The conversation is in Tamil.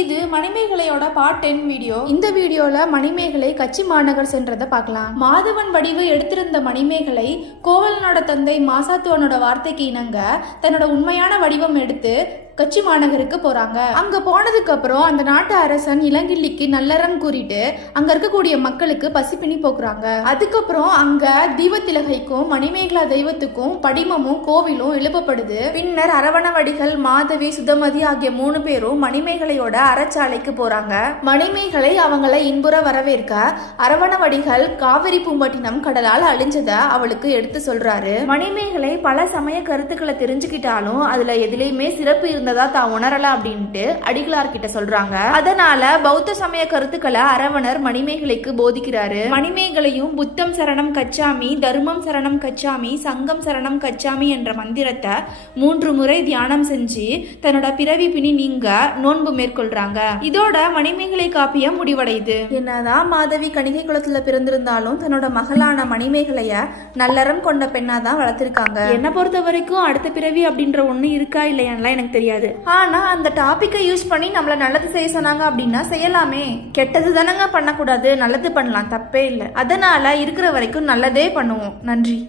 இது மணிமேகலையோட பார்ட் டென் வீடியோ இந்த வீடியோல மணிமேகலை கச்சி மாநகர் சென்றதை பார்க்கலாம். மாதவன் வடிவு எடுத்திருந்த மணிமேகலை கோவலனோட தந்தை மாசாத்துவனோட வார்த்தைக்கு இணங்க தன்னோட உண்மையான வடிவம் எடுத்து கச்சி மாநகருக்கு போறாங்க. அங்க போனதுக்கு அப்புறம் அந்த நாட்டு அரசன் இளங்கிள்ளிக்கு நல்லறம் கூறிட்டு அங்க இருக்கக்கூடிய மக்களுக்கு பசிப்பினி போக்குறாங்க. அதுக்கப்புறம் அங்க தீபத்திலகைக்கும் மணிமேகலா தெய்வத்துக்கும் படிமமும் கோவிலும் எழுப்பப்படுது. பின்னர் அரவணவடிகள் மாதவி சுதமதி ஆகிய மூணு பேரும் மணிமேகலையோட அறச்சாலைக்கு போறாங்க. மணிமேகலை அவங்கள இன்புற வரவேற்க அரவணவடிகள் காவிரி பூம்பட்டினம் கடலால் அழிஞ்சத அவளுக்கு எடுத்து சொல்றாரு. மணிமேகலை பல சமய கருத்துக்களை தெரிஞ்சுக்கிட்டாலும் அதுல எதிலையுமே சிறப்பு இருந்ததா தான் உணரல அப்படின்ட்டு அடிகளார் கிட்ட சொல்றாங்க. அதனால பௌத்த சமய கருத்துக்களை அரவணர் மணிமேகலைக்கு போதிக்கிறாரு. மணிமேகலையும் புத்தம் சரணம் கச்சாமி தர்மம் சரணம் கச்சாமி சங்கம் சரணம் கச்சாமி என்ற மந்திரத்தை மூன்று முறை தியானம் செஞ்சு தன்னோட பிறவி பிணி நீங்க நோன்பு மேற்கொள்றாங்க. இதோட மணிமேகலை காப்பியம் முடிவடையுது. என்னதான் மாதவி கணிகை குலத்துல பிறந்திருந்தாலும் தன்னோட மகளான மணிமேகலைய நல்லறம் கொண்ட பெண்ணா தான் வளர்த்திருக்காங்க. என்ன பொறுத்த வரைக்கும் அடுத்த பிறவி அப்படின்ற ஒண்ணு இருக்கா இல்லையான்லாம் எனக்கு தெரியாது. ஆனா அந்த டாபிக்கை யூஸ் பண்ணி நம்மள நல்லது செய்ய சொன்னாங்க அப்படின்னா செய்யலாமே. கெட்டது தானங்க பண்ணக்கூடாது. நல்லது பண்ணலாம். தப்பே இல்லை. அதனால இருக்கிற வரைக்கும் நல்லதே பண்ணுவோம். நன்றி.